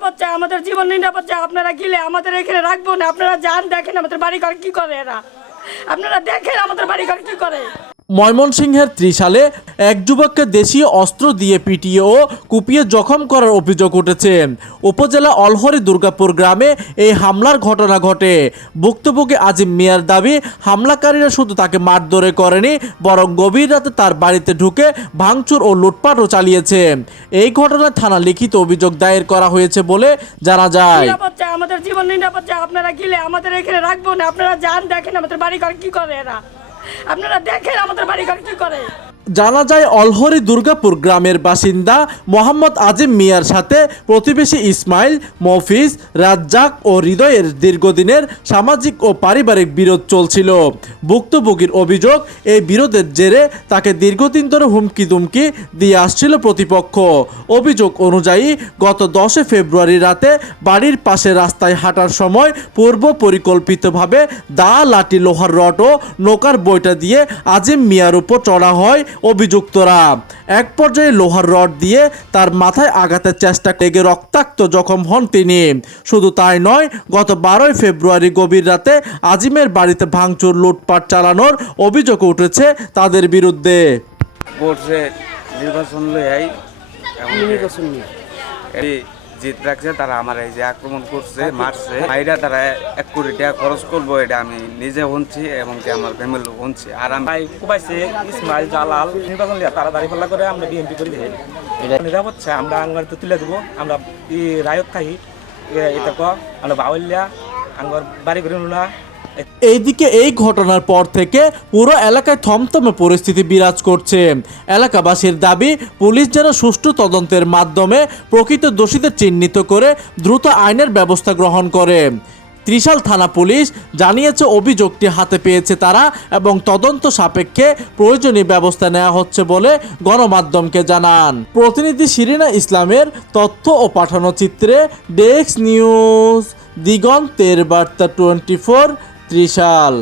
নিরাপদ চাই, আমাদের জীবন নিরাপদ চাই। আপনারা গেলে আমাদের এখানে রাখবো না। আপনারা যান, দেখেন আমাদের বাড়ি ঘর কি করে এরা। আপনারা দেখেন আমাদের বাড়ি ঘর কি করে। ময়মনসিংহের ত্রিশালে এক যুবককে দেশীয় অস্ত্র দিয়ে পিটিয়ে ও কুপিয়ে জখম করার অভিযোগ উঠেছে। উপজেলা অলহরি দুর্গাপুর গ্রামে এই হামলার ঘটনা ঘটে। ভুক্তভোগী আজিম মিয়ার দাবি, হামলাকারীরা শুধু তাকে মারধরে করেনি, বরং গভীর রাতে তার বাড়িতে ঢুকে ভাঙচুর ও লুটপাটও চালিয়েছে। এই ঘটনায় থানা লিখিত অভিযোগ দায়ের করা হয়েছে বলে জানা যায়। নিরাপদ চাই, আমাদের জীবন নিরাপদ চাই। আপনারা গেলে আমাদের এখানে রাখবো না। আপনারা যান, দেখেন আমাদের বাড়ি ঘর কি করে এরা। আপনারা দেখেন আমাদের বাড়ি ঘর কি করে। জানা যায় অলহরি দুর্গাপুর গ্রামের বাসিন্দা মোহাম্মদ আজিম মিয়ার সাথে প্রতিবেশী ইসমাইল, মফিজ, রাজ্জাক ও হৃদয়ের দীর্ঘদিনের সামাজিক ও পারিবারিক বিরোধ চলছিল। ভুক্তভোগীর অভিযোগ, এই বিরোধের জেরে তাকে দীর্ঘদিন ধরে হুমকি দুমকি দিয়ে আসছিল প্রতিপক্ষ। অভিযোগ অনুযায়ী গত 10 ফেব্রুয়ারি রাতে বাড়ির পাশে রাস্তায় হাঁটার সময় পূর্ব পরিকল্পিতভাবে দা, লাঠি, লোহার রড ও নৌকার বইটা দিয়ে আজিম মিয়ার উপর চড়া হয় অভিযুক্তরা। এক পর্যায়ে লোহার রড দিয়ে তার মাথায় আঘাতের চেষ্টা লেগে রক্তাক্ত জখম হন তিনি। শুধু তাই নয়, গত 12 ফেব্রুয়ারি গভীর রাতে আজিমের বাড়িতে ভাঙচুর, লুটপাট চালানোর অভিযোগ উঠেছে তাদের বিরুদ্ধে। জিত রাখছে, তারা আমার এই যে আক্রমণ করছে, মারছে, ভাইরা তারা 1 কোটি টাকা খরচ করবো, এটা আমি নিজে শুনছি এবং কি আমার ফ্যামিলি শুনছি। আর আমি কুবাইছে ইসমাইল, জালাল নির্বাচন লিয়া তারা দাঁড়িয়ে পাল্লা করে আমরা বিএনপি করি দেয় নিরাপদ চাই। আমরা আঙ্গার তুলে দেবো, আমরা রায়ত থাকি এটা আমরা বাউলিয়া আঙ্গার বাড়ি করি না। এইদিকে এই ঘটনার পর থেকে পুরো এলাকায় থমথমে পরিস্থিতি বিরাজ করছে। এলাকাবাসীর দাবি, পুলিশ যেন সুষ্ঠু তদন্তের মাধ্যমে প্রকৃত দোষীদের চিহ্নিত করে দ্রুত আইনের ব্যবস্থা গ্রহণ করে। ত্রিশাল থানা পুলিশ জানিয়েছে অভিযোগটি হাতে পেয়েছে তারা এবং তদন্ত সাপেক্ষে প্রয়োজনীয় ব্যবস্থা নেওয়া হচ্ছে বলে গণমাধ্যমকে জানান। প্রতিনিধি শিরিনা ইসলামের তথ্য ও পাঠানো চিত্রে ডেস্ক নিউজ, দিগন্তের বার্তা 24, ত্রিশাল।